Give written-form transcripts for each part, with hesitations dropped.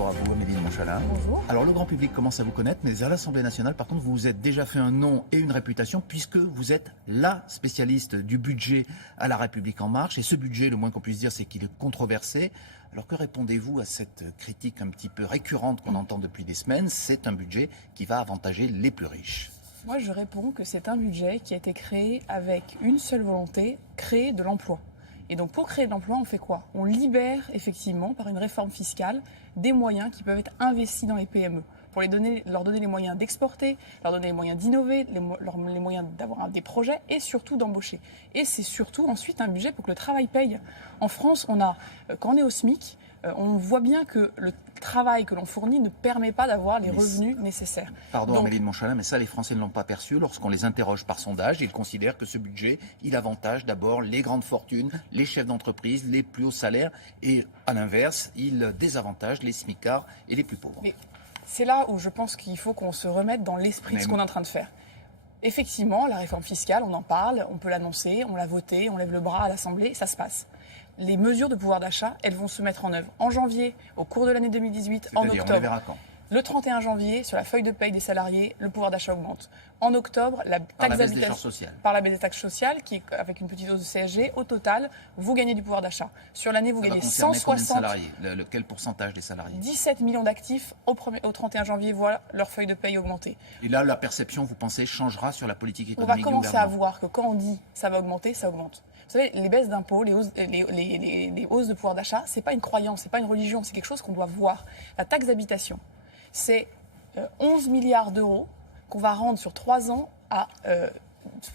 Bonjour à vous, Amélie de Montchalin. Bonjour. Alors, le grand public commence à vous connaître, mais à l'Assemblée nationale, par contre, vous vous êtes déjà fait un nom et une réputation, puisque vous êtes la spécialiste du budget à La République En Marche. Et ce budget, le moins qu'on puisse dire, c'est qu'il est controversé. Alors, que répondez-vous à cette critique un petit peu récurrente qu'on entend depuis des semaines? C'est un budget qui va avantager les plus riches. Moi, je réponds que c'est un budget qui a été créé avec une seule volonté, créer de l'emploi. Et donc, pour créer de l'emploi, on fait quoi? On libère, effectivement, par une réforme fiscale, des moyens qui peuvent être investis dans les PME. Pour leur donner les moyens d'exporter, leur donner les moyens d'innover, les moyens d'avoir des projets et surtout d'embaucher. Et c'est surtout ensuite un budget pour que le travail paye. En France, quand on est au SMIC, on voit bien que le travail que l'on fournit ne permet pas d'avoir les revenus nécessaires. Pardon, Amélie de Montchalin, mais ça, les Français ne l'ont pas perçu. Lorsqu'on les interroge par sondage, ils considèrent que ce budget, il avantage d'abord les grandes fortunes, les chefs d'entreprise, les plus hauts salaires, et à l'inverse, il désavantage les smicards et les plus pauvres. Mais c'est là où je pense qu'il faut qu'on se remette dans l'esprit de ce qu'on est en train de faire. Effectivement, la réforme fiscale, on en parle, on peut l'annoncer, on l'a votée, on lève le bras à l'Assemblée, ça se passe. Les mesures de pouvoir d'achat, elles vont se mettre en œuvre en janvier, au cours de l'année 2018, en octobre. On les verra quand? Le 31 janvier, sur la feuille de paye des salariés, le pouvoir d'achat augmente. En octobre, la taxe d'habitation par la baisse des taxes sociales, qui est avec une petite hausse de CSG, au total, vous gagnez du pouvoir d'achat. Sur l'année, vous gagnez 160. Salariés quel pourcentage des salariés? 17 millions d'actifs au 31 janvier voient leur feuille de paye augmenter. Et là, la perception, vous pensez, changera sur la politique économique? On va commencer à voir que quand on dit ça va augmenter, ça augmente. Vous savez, les baisses d'impôts, les hausses de pouvoir d'achat, c'est pas une croyance, c'est pas une religion, c'est quelque chose qu'on doit voir. La taxe d'habitation, c'est 11 milliards d'euros qu'on va rendre sur 3 ans à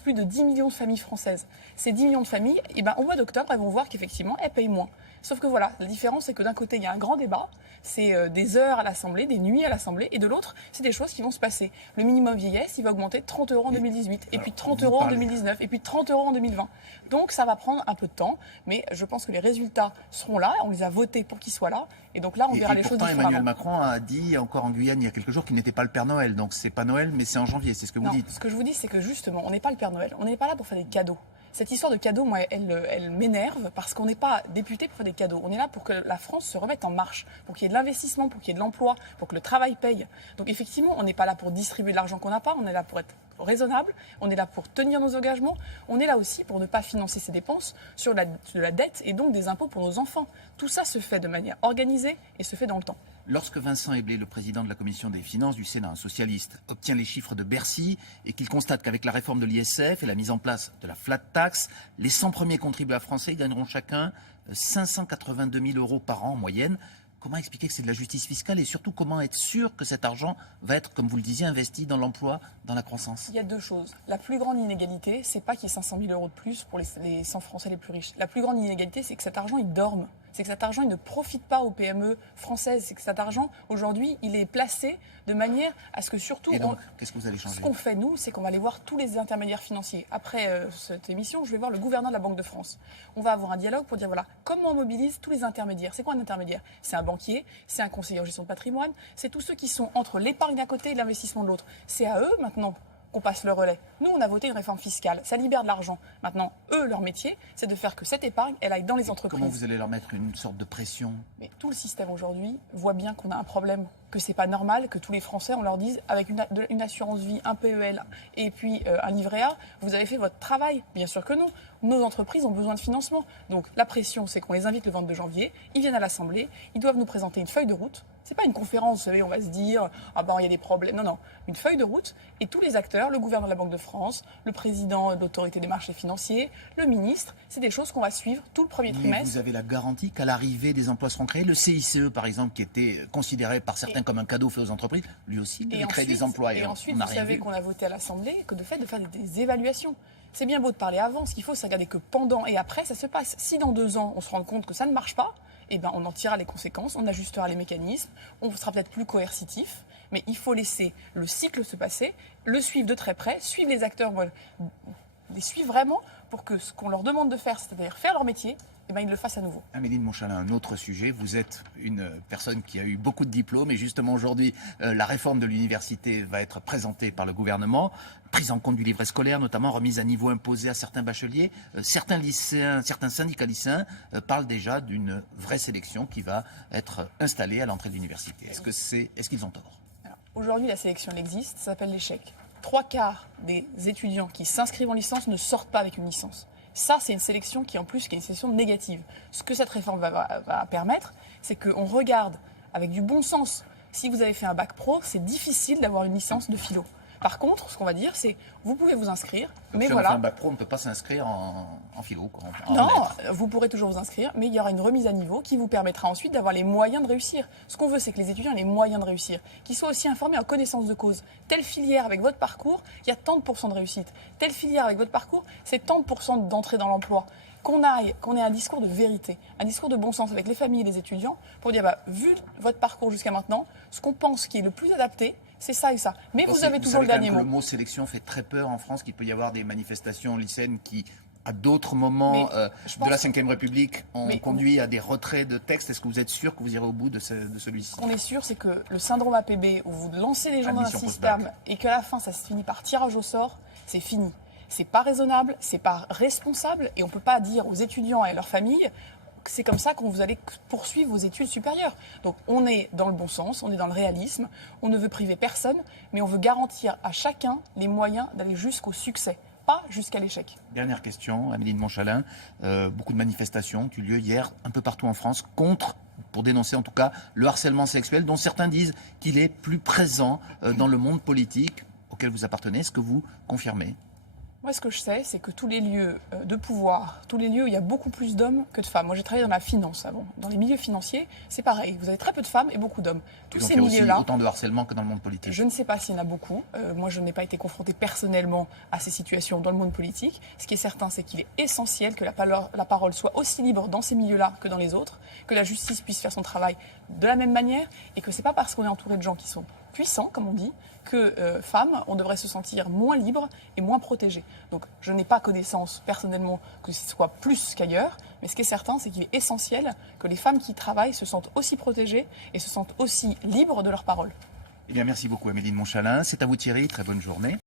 plus de 10 millions de familles françaises. Ces 10 millions de familles, au mois d'octobre, elles vont voir qu'effectivement, elles payent moins. Sauf que voilà, la différence, c'est que d'un côté, il y a un grand débat, c'est des heures à l'Assemblée, des nuits à l'Assemblée, et de l'autre, c'est des choses qui vont se passer. Le minimum vieillesse, il va augmenter de 30 euros en 2018, et puis 30 euros en 2019, et puis 30 euros en 2020. Donc ça va prendre un peu de temps, mais je pense que les résultats seront là, on les a votés pour qu'ils soient là, et donc là, on verra les choses différemment. Emmanuel Macron a dit, encore en Guyane, il y a quelques jours, qu'il n'était pas le Père Noël. Donc c'est pas Noël, mais c'est en janvier, c'est ce que vous dites. Ce que je vous dis, c'est que justement, on n'est pas le Père Noël, on n'est pas là pour faire des cadeaux. Cette histoire de cadeaux, moi, elle m'énerve parce qu'on n'est pas député pour faire des cadeaux. On est là pour que la France se remette en marche, pour qu'il y ait de l'investissement, pour qu'il y ait de l'emploi, pour que le travail paye. Donc effectivement, on n'est pas là pour distribuer de l'argent qu'on n'a pas, on est là pour être raisonnable, on est là pour tenir nos engagements, on est là aussi pour ne pas financer ses dépenses sur la dette et donc des impôts pour nos enfants. Tout ça se fait de manière organisée et se fait dans le temps. Lorsque Vincent Eblé, le président de la commission des finances du Sénat, un socialiste, obtient les chiffres de Bercy et qu'il constate qu'avec la réforme de l'ISF et la mise en place de la flat tax, les 100 premiers contribuables français gagneront chacun 582 000 euros par an en moyenne, comment expliquer que c'est de la justice fiscale et surtout comment être sûr que cet argent va être, comme vous le disiez, investi dans l'emploi, dans la croissance? Il y a deux choses. La plus grande inégalité, c'est pas qu'il y ait 500 000 euros de plus pour les 100 Français les plus riches. La plus grande inégalité, c'est que cet argent, il dorme. C'est que cet argent, il ne profite pas aux PME françaises. C'est que cet argent, aujourd'hui, il est placé de manière à ce que surtout... Et donc, qu'est-ce que vous allez changer? Ce qu'on fait, nous, c'est qu'on va aller voir tous les intermédiaires financiers. Après cette émission, je vais voir le gouverneur de la Banque de France. On va avoir un dialogue pour dire, voilà, comment on mobilise tous les intermédiaires. C'est quoi un intermédiaire? C'est un banquier, c'est un conseiller en gestion de patrimoine, c'est tous ceux qui sont entre l'épargne d'un côté et l'investissement de l'autre. C'est à eux, maintenant, qu'on passe le relais. Nous, on a voté une réforme fiscale. Ça libère de l'argent. Maintenant, eux, leur métier, c'est de faire que cette épargne, elle aille dans les entreprises. Comment vous allez leur mettre une sorte de pression? Mais tout le système aujourd'hui voit bien qu'on a un problème, que c'est pas normal que tous les Français, on leur dise, avec une assurance vie, un PEL et puis un livret A, vous avez fait votre travail. Bien sûr que non. Nos entreprises ont besoin de financement. Donc la pression, c'est qu'on les invite le 22 janvier, ils viennent à l'Assemblée, ils doivent nous présenter une feuille de route. C'est pas une conférence, vous savez, on va se dire, il y a des problèmes. Non, non, une feuille de route et tous les acteurs, le gouverneur de la Banque de France, le président de l'autorité des marchés financiers, le ministre, c'est des choses qu'on va suivre tout le premier trimestre. Vous avez la garantie qu'à l'arrivée, des emplois seront créés. Le CICE, par exemple, qui était considéré par certains comme un cadeau fait aux entreprises, lui aussi, il crée des emplois. Et ensuite, vous savez qu'on a voté à l'Assemblée que de faire des évaluations. C'est bien beau de parler avant, ce qu'il faut, c'est regarder que pendant et après, ça se passe. Si dans 2 ans, on se rend compte que ça ne marche pas, on en tirera les conséquences, on ajustera les mécanismes, on sera peut-être plus coercitif, mais il faut laisser le cycle se passer, le suivre de très près, suivre les acteurs, les suivre vraiment pour que ce qu'on leur demande de faire, c'est-à-dire faire leur métier, eh ben, ils le fassent à nouveau. Amélie de Montchalin, un autre sujet. Vous êtes une personne qui a eu beaucoup de diplômes et justement aujourd'hui, la réforme de l'université va être présentée par le gouvernement. Prise en compte du livret scolaire, notamment remise à niveau imposé à certains bacheliers. Certains lycéens, certains syndicats lycéens parlent déjà d'une vraie sélection qui va être installée à l'entrée de l'université. Est-ce qu'ils ont tort? Aujourd'hui, la sélection elle existe, ça s'appelle l'échec. 3/4 des étudiants qui s'inscrivent en licence ne sortent pas avec une licence. Ça, c'est une sélection qui, en plus, qui est une sélection négative. Ce que cette réforme va permettre, c'est qu'on regarde avec du bon sens. Si vous avez fait un bac pro, c'est difficile d'avoir une licence de philo. Par contre, ce qu'on va dire, c'est vous pouvez vous inscrire, mais si voilà. on fait un bac pro, on ne peut pas s'inscrire en philo. Non, vous pourrez toujours vous inscrire, mais il y aura une remise à niveau qui vous permettra ensuite d'avoir les moyens de réussir. Ce qu'on veut, c'est que les étudiants aient les moyens de réussir, qu'ils soient aussi informés en connaissance de cause. Telle filière avec votre parcours, il y a tant de pourcents de réussite. Telle filière avec votre parcours, c'est tant de pourcents d'entrée dans l'emploi. Qu'on ait un discours de vérité, un discours de bon sens avec les familles et les étudiants pour dire, vu votre parcours jusqu'à maintenant, ce qu'on pense qui est le plus adapté, c'est ça et ça. Mais vous avez toujours le dernier mot. Le mot sélection fait très peur en France, qu'il peut y avoir des manifestations lycéennes qui, à d'autres moments de la Ve République, ont conduit à des retraits de textes. Est-ce que vous êtes sûr que vous irez au bout de celui-ci? Ce qu'on est sûr, c'est que le syndrome APB, où vous lancez les gens dans un système et qu'à la fin, ça se finit par tirage au sort, c'est fini. C'est pas raisonnable, c'est pas responsable, et on peut pas dire aux étudiants et à leurs familles que c'est comme ça que vous allez poursuivre vos études supérieures. Donc on est dans le bon sens, on est dans le réalisme, on ne veut priver personne, mais on veut garantir à chacun les moyens d'aller jusqu'au succès, pas jusqu'à l'échec. Dernière question, Amélie de Montchalin. Beaucoup de manifestations ont eu lieu hier un peu partout en France pour dénoncer en tout cas le harcèlement sexuel, dont certains disent qu'il est plus présent dans le monde politique auquel vous appartenez. Est-ce que vous confirmez? Moi, ce que je sais, c'est que tous les lieux de pouvoir, tous les lieux où il y a beaucoup plus d'hommes que de femmes. Moi, j'ai travaillé dans la finance avant. Dans les milieux financiers, c'est pareil. Vous avez très peu de femmes et beaucoup d'hommes. Tous ces milieux-là. Il y a aussi autant de harcèlement que dans le monde politique. Je ne sais pas s'il y en a beaucoup. Moi, je n'ai pas été confrontée personnellement à ces situations dans le monde politique. Ce qui est certain, c'est qu'il est essentiel que la parole soit aussi libre dans ces milieux-là que dans les autres, que la justice puisse faire son travail de la même manière, et que c'est pas parce qu'on est entouré de gens qui sont puissants, comme on dit, que femmes, on devrait se sentir moins libre et moins protégée. Donc je n'ai pas connaissance personnellement que ce soit plus qu'ailleurs, mais ce qui est certain, c'est qu'il est essentiel que les femmes qui travaillent se sentent aussi protégées et se sentent aussi libres de leur parole. Eh bien, merci beaucoup Amélie de Montchalin. C'est à vous Thierry, très bonne journée.